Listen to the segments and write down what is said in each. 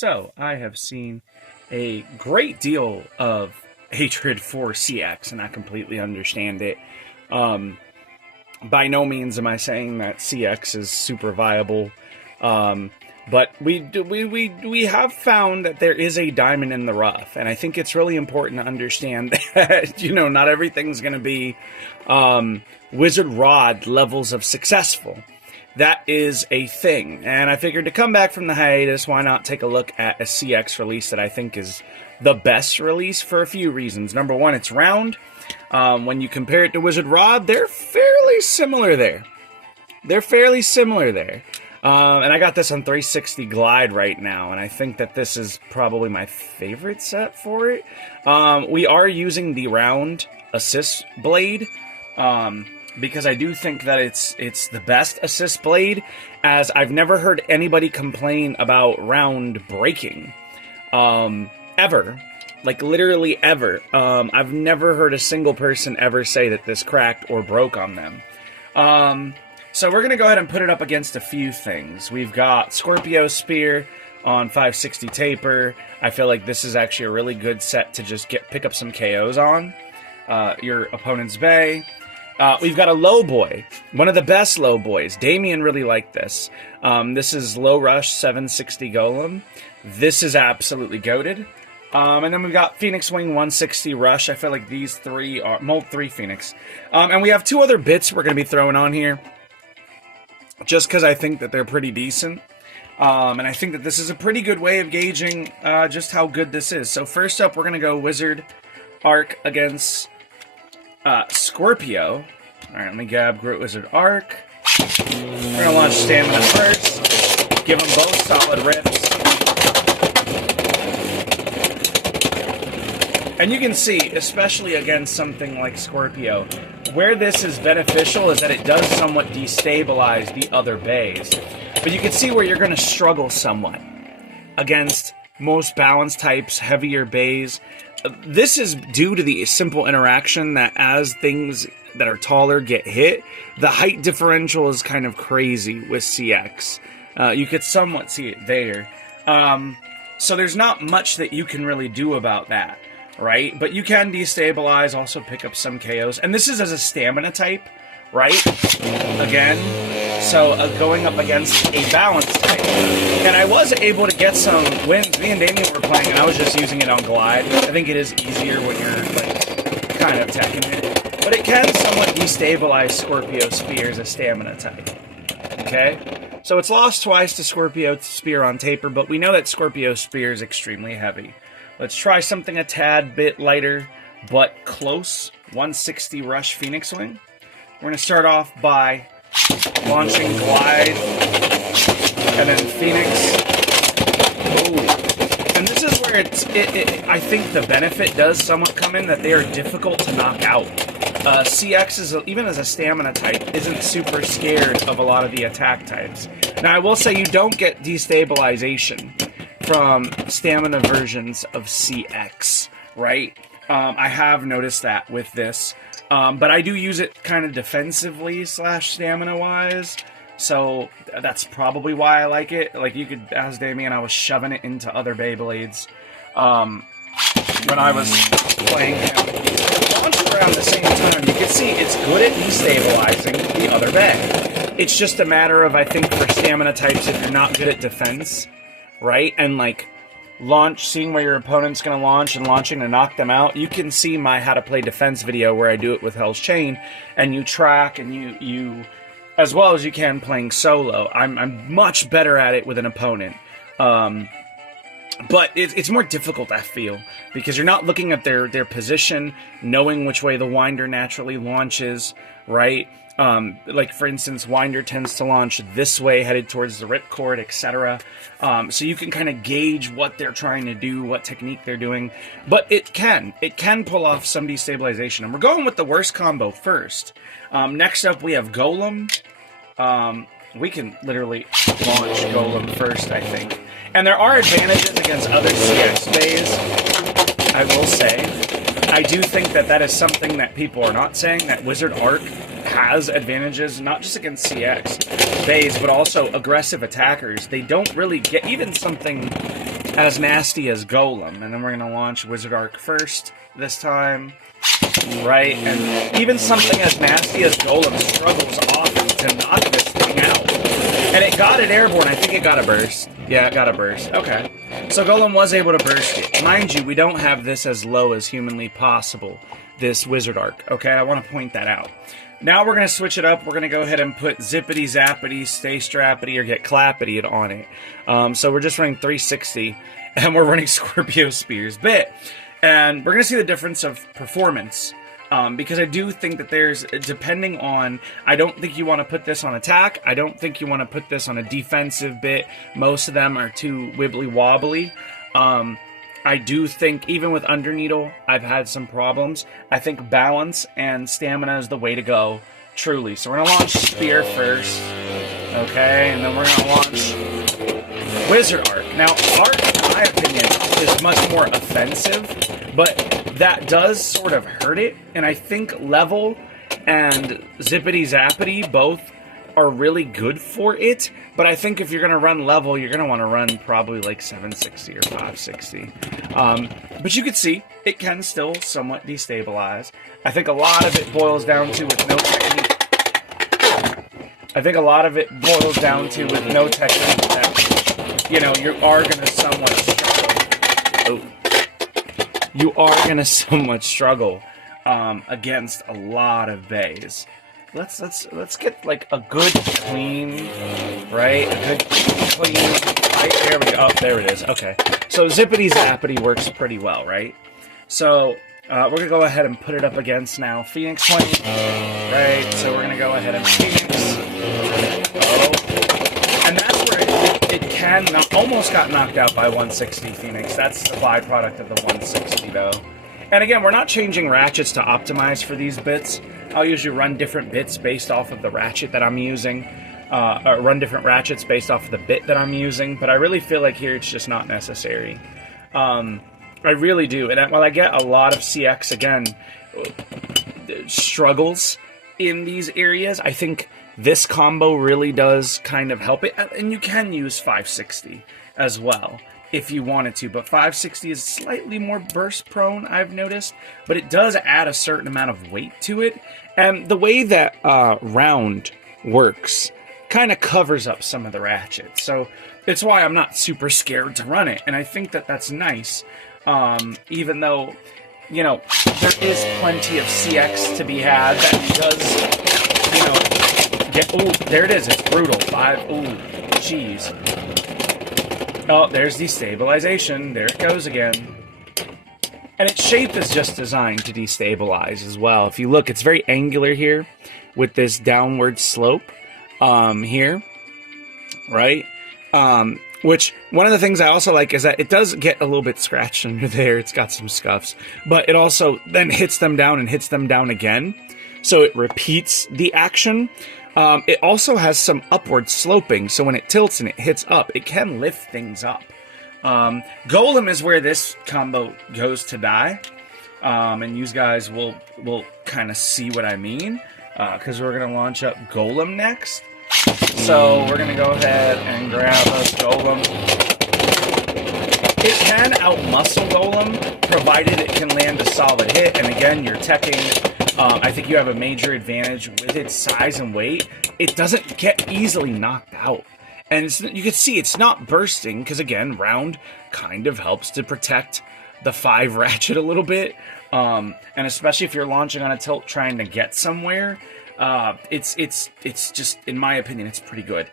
So, I have seen a great deal of hatred for CX, and I completely understand it. Um, by no means am I saying that CX is super viable, but we have found that there is a diamond in the rough, and I think it's really important to understand that not everything's going to be Wizard Rod levels of successful. That is a thing, and I figured to come back from the hiatus, why not take a look at a CX release that I think is the best release for a few reasons. Number one, it's round. When you compare it to Wizard Rod, they're fairly similar there. And I got this on 360 Glide right now, and I think that this is probably my favorite set for it. We are using the round assist blade, because I do think that it's the best assist blade, as I've never heard anybody complain about round breaking, ever. Like, literally ever. I've never heard a single person ever say that this cracked or broke on them. So we're going to go ahead and put it up against a few things. We've got Scorpio Spear on 560 Taper. I feel like this is actually a really good set to just pick up some KOs on your opponent's bay. We've got a low boy, one of the best low boys. Damien really liked this. This is Low Rush 760 Golem. This is absolutely goated. And then we've got Phoenix Wing 160 Rush. I feel like these three are Mold 3 Phoenix. And we have two other bits we're going to be throwing on here, just because I think that they're pretty decent. And I think that this is a pretty good way of gauging just how good this is. So first up, we're going to go Wizard Arc against Scorpio. Alright, let me grab Groot Wizard Arc. We're going to launch Stamina first. Give them both solid rips. And you can see, especially against something like Scorpio, where this is beneficial is that it does somewhat destabilize the other bays. But you can see where you're going to struggle somewhat against most balance types, heavier bays. This is due to the simple interaction that as things that are taller get hit, the height differential is kind of crazy with CX. You could somewhat see it there. So there's not much that you can really do about that, right? But you can destabilize, also pick up some KOs. And this is as a stamina type, right? Again, so going up against a balance type. And I was able to get some wins. Me and Damien were playing, and I was just using it on Glide. I think it is easier when you're, like, kind of teching it. But it can somewhat destabilize Scorpio Spear as a stamina type. Okay? So it's lost twice to Scorpio Spear on Taper, but we know that Scorpio Spear is extremely heavy. Let's try something a tad bit lighter, but close. 160 Rush Phoenix Wing. We're going to start off by launching Glide, and then Phoenix. Ooh. And this is where I think the benefit does somewhat come in, that they are difficult to knock out. CX, is even as a stamina type, isn't super scared of a lot of the attack types. Now, I will say you don't get destabilization from stamina versions of CX, right? I have noticed that with this. But I do use it kind of defensively / stamina-wise, so that's probably why I like it. Like, you could, as Damien, I was shoving it into other Beyblades when I was playing him. Launch around the same time, you can see it's good at destabilizing the other Bey. It's just a matter of, I think, for stamina types, if you're not good at defense, right, and, like, seeing where your opponent's going to launch and launching to knock them out. You can see my how to play defense video where I do it with Hell's Chain, and you track, and you as well as you can playing solo. I'm much better at it with an opponent. But it's more difficult, I feel, because you're not looking at their position, knowing which way the Winder naturally launches, right? Like, for instance, Winder tends to launch this way, headed towards the Ripcord, etc. So you can kind of gauge what they're trying to do, what technique they're doing. But it can pull off some destabilization. And we're going with the worst combo first. Next up, we have Golem. We can literally launch Golem first, I think. And there are advantages against other CX bays, I will say. I do think that is something that people are not saying, that Wizard Arc has advantages, not just against CX bays, but also aggressive attackers. They don't really get, even something as nasty as Golem. And then we're going to launch Wizard Arc first this time. Right? And even something as nasty as Golem struggles often to knock this thing out. And it got it airborne. I think it got a burst. Yeah, it got a burst. Okay. So Golem was able to burst it. Mind you, we don't have this as low as humanly possible, this Wizard Arc. Okay, I want to point that out. Now we're going to switch it up. We're going to go ahead and put Zippity Zappity, Stay Strappity, or Get Clappity on it. So we're just running 360, and we're running Scorpio Spears Bit. And we're going to see the difference of performance. Because I do think that there's, depending on, I don't think you want to put this on attack. I don't think you want to put this on a defensive bit. Most of them are too wibbly wobbly. I do think, even with Underneedle, I've had some problems. I think balance and stamina is the way to go, truly. So we're going to launch Spear first. Okay, and then we're going to launch Wizard Arc. Now, Arc, in my opinion, is much more offensive, but that does sort of hurt it, and I think Level and Zippity Zappity both are really good for it, but I think if you're going to run Level, you're going to want to run probably like 760 or 560. But you can see, it can still somewhat destabilize. I think a lot of it boils down to with no technique. That, you know, you are going to somewhat struggle. You are going to somewhat struggle against a lot of bays. Let's get like a good clean, right? A good clean. Right, there we go. Oh, there it is. Okay. So Zippity Zappity works pretty well, right? So we're gonna go ahead and put it up against now Phoenix Flame, right? So we're gonna go ahead and Phoenix. Oh, and that's where it can almost got knocked out by 160 Phoenix. That's the byproduct of the 160 though. And again, we're not changing ratchets to optimize for these bits. I'll usually run different bits based off of the ratchet that I'm using. Or run different ratchets based off of the bit that I'm using. But I really feel like here it's just not necessary. I really do. And while I get a lot of CX, again, struggles in these areas, I think this combo really does kind of help it. And you can use 560 as well if you wanted to, but 560 is slightly more burst prone, I've noticed, but it does add a certain amount of weight to it, and the way that round works kind of covers up some of the ratchets, so it's why I'm not super scared to run it, and I think that that's nice, even though, you know, there is plenty of CX to be had that does, you know, get, oh, there it is, it's brutal, 5, oh, jeez. Oh, there's destabilization. There it goes again. And its shape is just designed to destabilize as well. If you look, it's very angular here with this downward slope here, right? Which, one of the things I also like is that it does get a little bit scratched under there. It's got some scuffs. But it also then hits them down and hits them down again. So it repeats the action. It also has some upward sloping, so when it tilts and it hits up, it can lift things up. Golem is where this combo goes to die, and you guys will kind of see what I mean, because we're going to launch up Golem next. So we're going to go ahead and grab us Golem. It can outmuscle Golem, provided it can land a solid hit, and again, you're teching. I think you have a major advantage with its size and weight. It doesn't get easily knocked out. And you can see it's not bursting, because again, round kind of helps to protect the 5 ratchet a little bit. And especially if you're launching on a tilt trying to get somewhere, it's just, in my opinion, it's pretty good.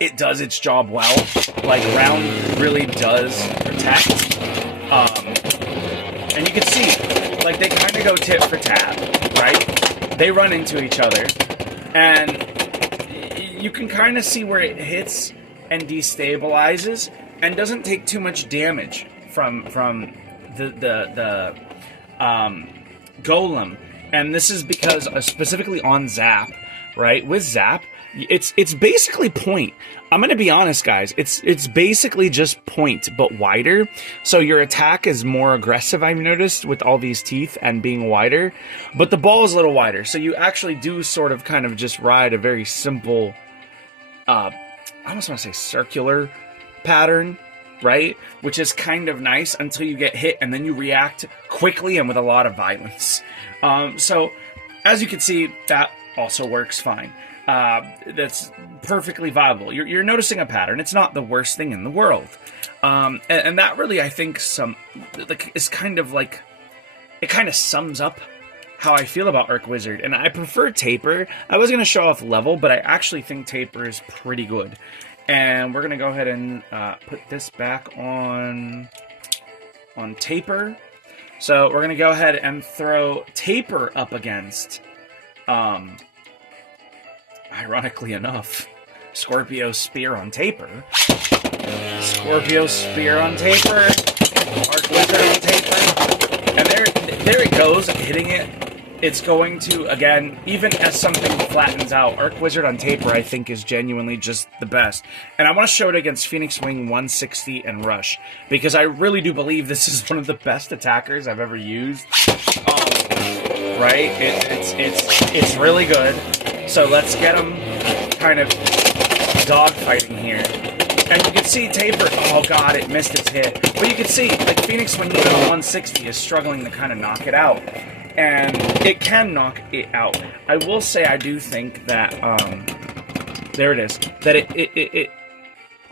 It does its job well. Like, round really does protect. And you can see, like, they kind of go tit for tat, right? They run into each other, and you can kind of see where it hits and destabilizes, and doesn't take too much damage from the Golem. And this is because, specifically on Zap, right? With Zap, it's basically point. I'm gonna be honest, guys. It's basically just point, but wider. So your attack is more aggressive, I've noticed, with all these teeth and being wider. But the ball is a little wider, so you actually do sort of kind of just ride a very simple, I almost want to say circular pattern, right? Which is kind of nice until you get hit and then you react quickly and with a lot of violence. So as you can see, that also works fine. That's perfectly viable. You're noticing a pattern. It's not the worst thing in the world. And that really, I think, is kind of like, it kind of sums up how I feel about Arc Wizard. And I prefer Taper. I was going to show off level, but I actually think Taper is pretty good. And we're going to go ahead and put this back on Taper. So we're going to go ahead and throw Taper up against, ironically enough, Scorpio Spear on Taper. Scorpio Spear on Taper. Arc Wizard on Taper. And there it goes, hitting it. It's going to, again, even as something flattens out, Arc Wizard on Taper, I think, is genuinely just the best. And I want to show it against Phoenix Wing 160 and Rush, because I really do believe this is one of the best attackers I've ever used. Right? It's really good. So let's get them kind of dogfighting here. And you can see Taper, oh god, it missed its hit. But you can see, like, Phoenix Wing even on 160 is struggling to kind of knock it out. And it can knock it out. I will say I do think that, there it is, that it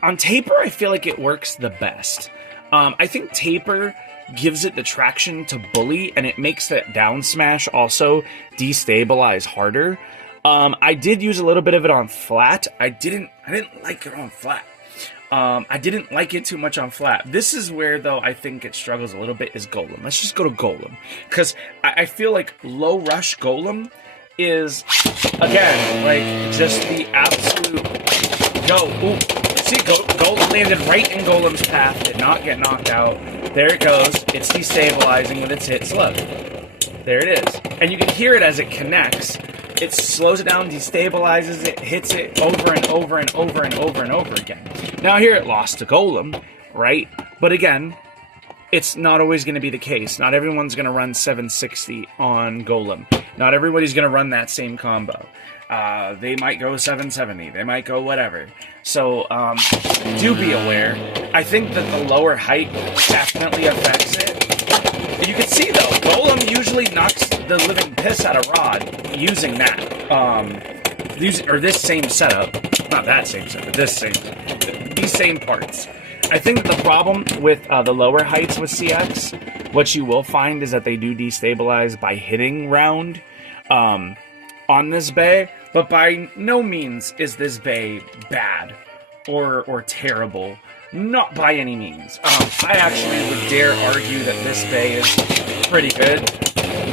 on Taper, I feel like it works the best. I think Taper gives it the traction to bully, and it makes that down smash also destabilize harder. I did use a little bit of it on flat. I didn't like it on flat. I didn't like it too much on flat. This is where, though, I think it struggles a little bit is Golem. Let's just go to Golem. Because I feel like low rush Golem is, again, like, just the absolute go. Ooh, see, Golem landed right in Golem's path. Did not get knocked out. There it goes. It's destabilizing with its hits. Look. There it is. And you can hear it as it connects. It slows it down, destabilizes it, hits it over and over and over and over and over again. Now here it lost to Golem, right? But again, it's not always going to be the case. Not everyone's going to run 760 on Golem. Not everybody's going to run that same combo. They might go 770. They might go whatever. So do be aware. I think that the lower height definitely affects it. You can see, though, Golem usually knocks the living piss out of Rod using that. Or this same setup. Not that same setup, this same. These same parts. I think the problem with the lower heights with CX, what you will find is that they do destabilize by hitting round on this bay, but by no means is this bay bad or terrible. Not by any means. I actually would dare argue that this bay is pretty good.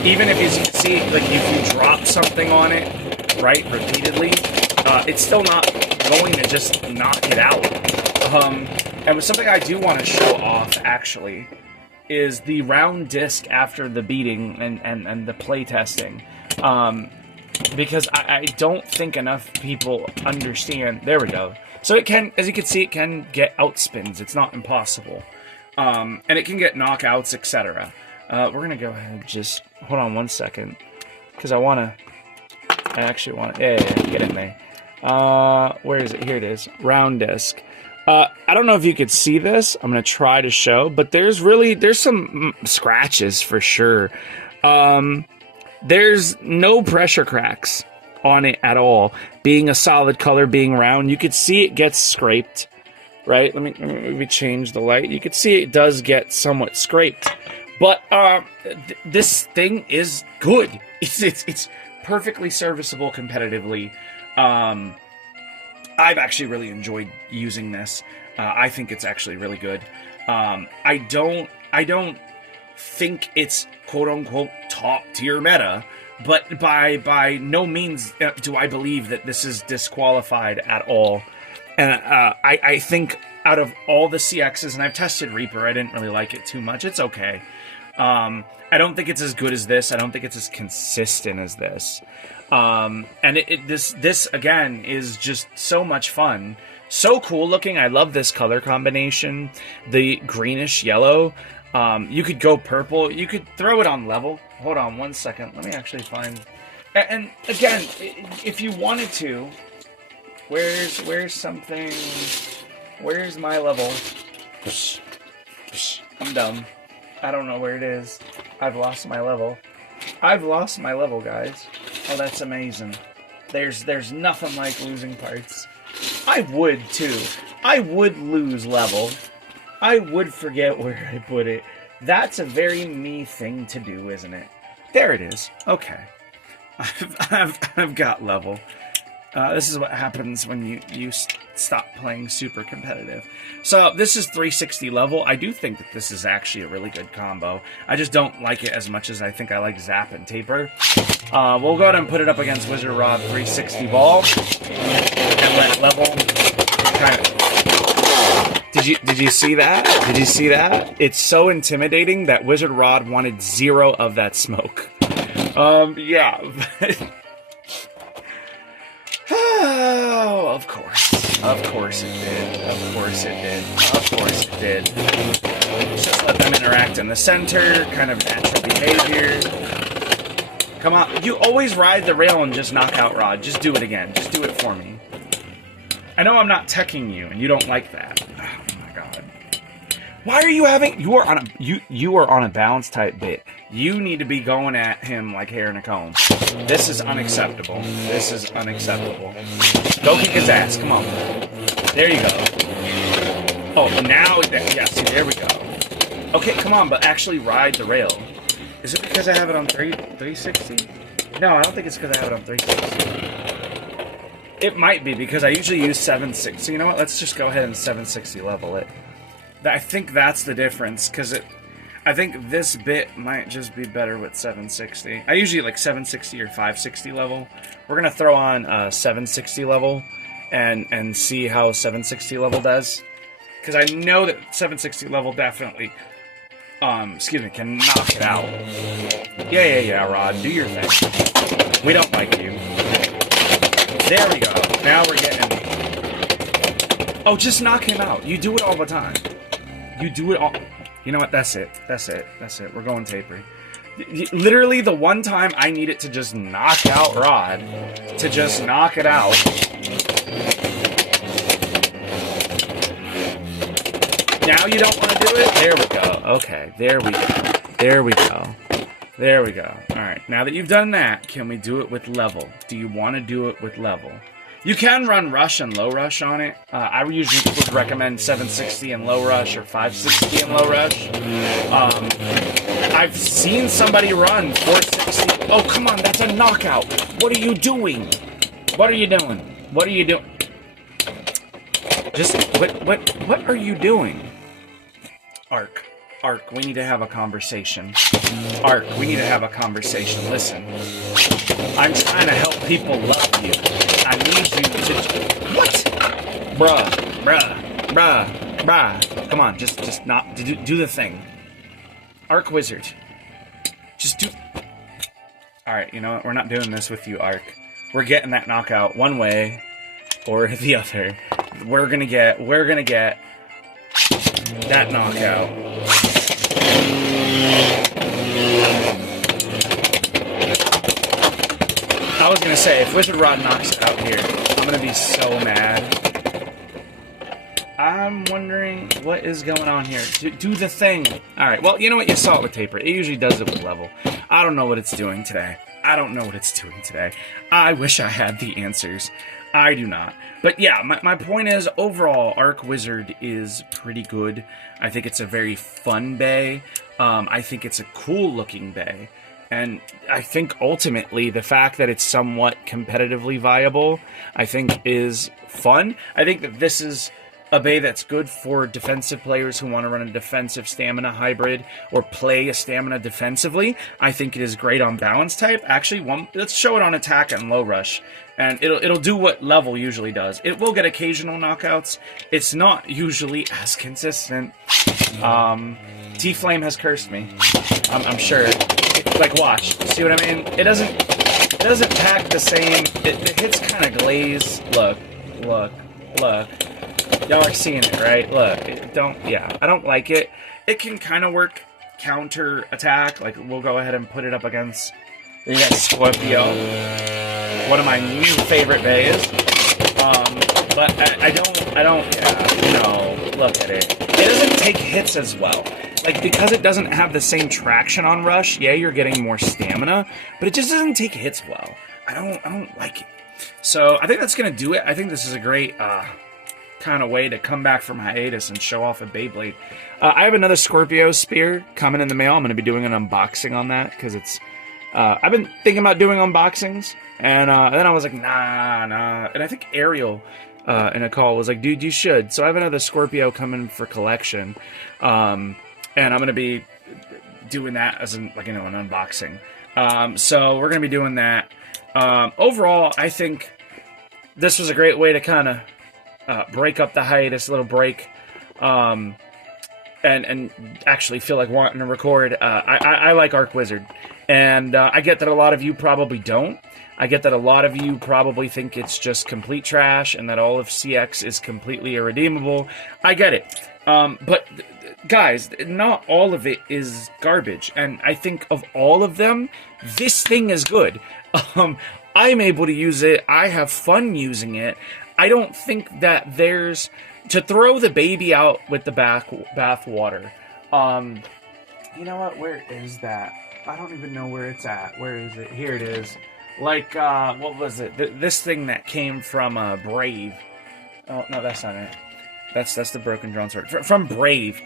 Even if you see, like, if you drop something on it, right, repeatedly, it's still not going to just knock it out. And something I do want to show off, actually, is the round disc after the beating and the play testing. Because I don't think enough people understand. There we go. So it can, as you can see, it can get outspins. It's not impossible. And it can get knockouts, etc. We're going to go ahead and just, hold on one second. Because I actually want to, get in there. Where is it? Here it is. Round disc. I don't know if you could see this. I'm going to try to show, but there's some scratches for sure. There's no pressure cracks on it at all. Being a solid color, being round, you could see it gets scraped, right? Let me change the light. You could see it does get somewhat scraped, but this thing is good. It's perfectly serviceable competitively. I've actually really enjoyed using this. I think it's actually really good. I don't think it's quote unquote top tier meta, but by no means do I believe that this is disqualified at all. And I think out of all the CXs, and I've tested Reaper, I didn't really like it too much. It's okay. I don't think it's as good as this. I don't think it's as consistent as this. And this again is just so much fun. So cool looking. I love this color combination. The greenish yellow. You could go purple. You could throw it on level. Hold on one second. Let me actually find. And again, if you wanted to, where's something? Where's my level? I'm dumb. I don't know where it is. I've lost my level. I've lost my level, guys. Oh, that's amazing. There's nothing like losing parts. I would, too. I would lose level. I would forget where I put it. That's a very me thing to do, isn't it? There it is. Okay. I've got level. This is what happens when you stop playing super competitive. So this is 360 level. I do think that this is actually a really good combo. I just don't like it as much as I think I like Zap and Taper. We'll go ahead and put it up against Wizard Rod 360 ball and let level kind of. Did you see that? Did you see that? It's so intimidating that Wizard Rod wanted 0 of that smoke. Yeah. Oh, of course. Of course it did. Of course it did. Of course it did. Just let them interact in the center. Kind of natural behavior. Come on. You always ride the rail and just knock out Rod. Just do it again. Just do it for me. I know I'm not teching you, and you don't like that. Oh my god. Why are you having... You are on a balance type bit. You need to be going at him like hair in a comb. This is unacceptable. This is unacceptable. Go kick his ass. Come on. There you go. Oh, now... Yeah, see, there we go. Okay, come on, but actually ride the rail. Is it because I have it on 360? No, I don't think it's because I have it on 360. It might be, because I usually use 760. So you know what? Let's just go ahead and 760 level it. I think that's the difference, because I think this bit might just be better with 760. I usually like 760 or 560 level. We're going to throw on 760 level and see how 760 level does. Because I know that 760 level definitely, can knock it out. Yeah, Rod, do your thing. We don't like you. There we go. Now we're getting... Oh, just knock him out. You do it all the time. You do it all... You know what? That's it. That's it. That's it. We're going Taper. Literally the one time I need it to just knock out Rod. To just knock it out. Now you don't want to do it? There we go. Okay. There we go. There we go. There we go. Alright. Now that you've done that, can we do it with level? Do you want to do it with level? You can run rush and low rush on it. I usually would recommend 760 and low rush or 560 and low rush. I've seen somebody run 460. Oh, come on, that's a knockout. What are you doing? What are you doing? What are you doing? Just, what are you doing? Arc, we need to have a conversation. Arc, we need to have a conversation. Listen, I'm trying to help people love you. I need you to... What? Bruh. Come on, just not... Do the thing. Arc Wizard. Just do... Alright, you know what? We're not doing this with you, Arc. We're getting that knockout one way or the other. We're gonna get that knockout. I was gonna say, if Wizard Rod knocks it out here, I'm gonna be so mad. I'm wondering what is going on here. Do the thing. Alright, well, you know what? You saw it with Taper. It usually does it with level. I don't know what it's doing today. I wish I had the answers. I do not. But yeah, my point is, overall, Arc Wizard is pretty good. I think it's a very fun bay. I think it's a cool-looking bay. And I think, ultimately, the fact that it's somewhat competitively viable, I think, is fun. I think that this is a bay that's good for defensive players who want to run a defensive stamina hybrid or play a stamina defensively. I think it is great on balance type. Actually, let's show it on attack and low rush. And it'll do what level usually does. It will get occasional knockouts. It's not usually as consistent. T-Flame has cursed me. I'm sure. Like, watch. See what I mean? It doesn't pack the same. It hits kind of glaze. Look. Y'all are seeing it, right? Look. I don't like it. It can kind of work counter attack. Like, we'll go ahead and put it up against Scorpio. One of my new favorite bays. But look at it. It doesn't take hits as well. Like, because it doesn't have the same traction on Rush, yeah, you're getting more stamina, but it just doesn't take hits well. I don't like it. So I think that's going to do it. I think this is a great kind of way to come back from hiatus and show off a Beyblade. I have another Scorpio Spear coming in the mail. I'm going to be doing an unboxing on that because it's... I've been thinking about doing unboxings, and then I was like, nah. And I think Ariel in a call was like, dude, you should. So I have another Scorpio coming for collection, and I'm going to be doing that as an unboxing. So we're going to be doing that. Overall, I think this was a great way to kind of break up the hiatus, a little break, and actually feel like wanting to record. I like Arc Wizard, and I get that a lot of you probably don't. I get that a lot of you probably think it's just complete trash and that all of CX is completely irredeemable. I get it. But guys, not all of it is garbage. And I think of all of them, this thing is good. I'm able to use it. I have fun using it. I don't think that there's... To throw the baby out with the bath water. You know what? Where is that? I don't even know where it's at. Where is it? Here it is. Like, what was it? This thing that came from Brave. Oh, no, that's not it. That's the Broken Drawn Sword. From Brave.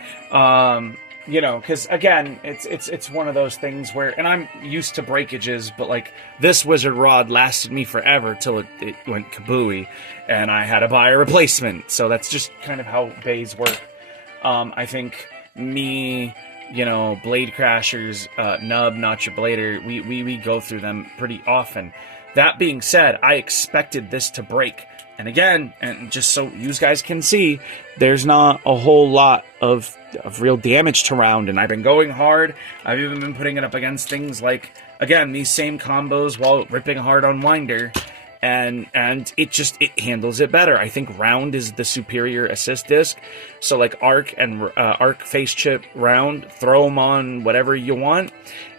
You know, because, again, it's one of those things where... And I'm used to breakages, but, like, this wizard rod lasted me forever till it went kabooey. And I had to buy a replacement. So that's just kind of how bays work. I think me... Blade Crashers, Nub, Not Your Blader, we go through them pretty often. That being said, I expected this to break. And again, and just so you guys can see, there's not a whole lot of real damage to round, and I've been going hard. I've even been putting it up against things like, again, these same combos while ripping hard on Winder. And it handles it better. I think Round is the superior assist disc. So like Arc and Arc Face Chip Round, throw them on whatever you want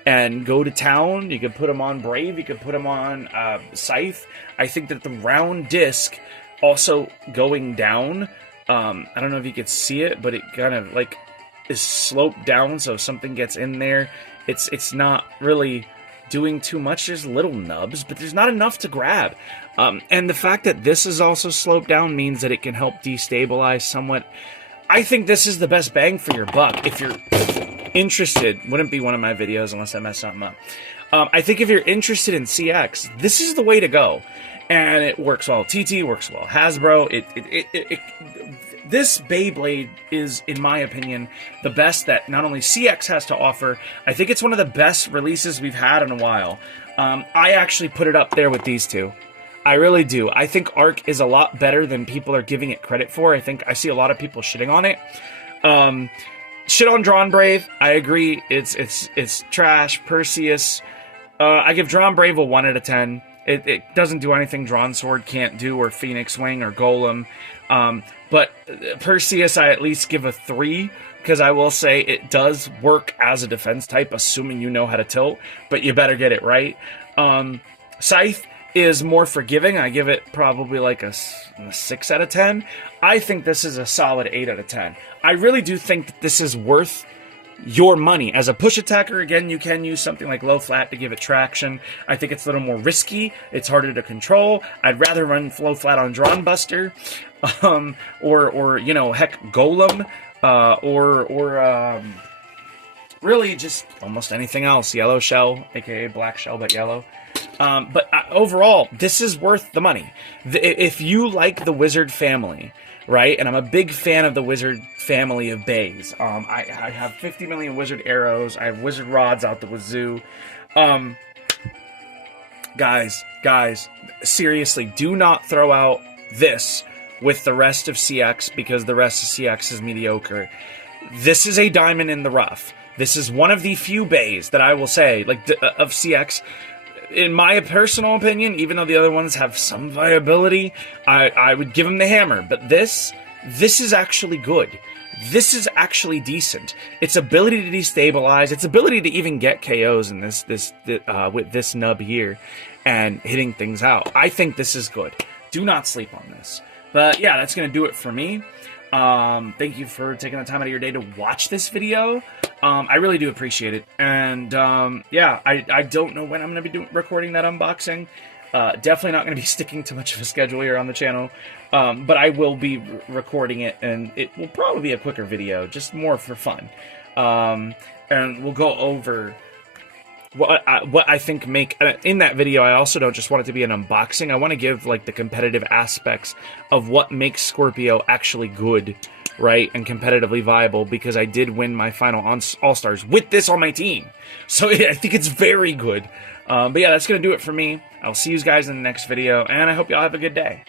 and go to town. You could put them on Brave. You could put them on Scythe. I think that the Round disc also going down. I don't know if you could see it, but it kind of like is sloped down. So if something gets in there, it's not really doing too much. There's little nubs, but there's not enough to grab. And the fact that this is also sloped down means that it can help destabilize somewhat. I think this is the best bang for your buck. If you're interested, wouldn't be one of my videos unless I mess something up. I think if you're interested in CX, this is the way to go. And it works well. TT works well. Hasbro, this Beyblade is, in my opinion, the best that not only CX has to offer. I think it's one of the best releases we've had in a while. I actually put it up there with these two. I really do. I think Arc is a lot better than people are giving it credit for. I think I see a lot of people shitting on it. Shit on Drawn Brave. I agree. It's trash. Perseus. I give Drawn Brave a 1 out of 10. It doesn't do anything Drawn Sword can't do, or Phoenix Wing, or Golem. But Perseus, I at least give a 3, because I will say it does work as a defense type, assuming you know how to tilt, but you better get it right. Scythe is more forgiving. I give it probably like a 6 out of 10. I think this is a solid 8 out of 10. I really do think that this is worth your money. As a push attacker, again, you can use something like low flat to give it traction. I think it's a little more risky. It's harder to control. I'd rather run low flat on Drawn Buster, or you know, heck, Golem, or really just almost anything else. Yellow Shell, aka Black Shell, but yellow. But overall, this is worth the money. If you like the Wizard family, right? And I'm a big fan of the Wizard family of bays. I have 50 million Wizard arrows. I have Wizard rods out the wazoo. Guys, seriously, do not throw out this with the rest of CX, because the rest of CX is mediocre. This is a diamond in the rough. This is one of the few bays that I will say, like, of CX. In my personal opinion, even though the other ones have some viability, I would give them the hammer. But this is actually good. This is actually decent. Its ability to destabilize, its ability to even get KOs in with this nub here and hitting things out. I think this is good. Do not sleep on this. But yeah, that's going to do it for me. Thank you for taking the time out of your day to watch this video. I really do appreciate it. And yeah, I don't know when I'm going to be recording that unboxing. Definitely not going to be sticking to much of a schedule here on the channel. But I will be recording it, and it will probably be a quicker video, just more for fun. And we'll go over what I think make in that video. I also don't just want it to be an unboxing. I want to give like the competitive aspects of what makes Scorpio actually good, right, and competitively viable, because I did win my final All-Stars with this on my team. So I think it's very good. But yeah, that's going to do it for me. I'll see you guys in the next video, and I hope y'all have a good day.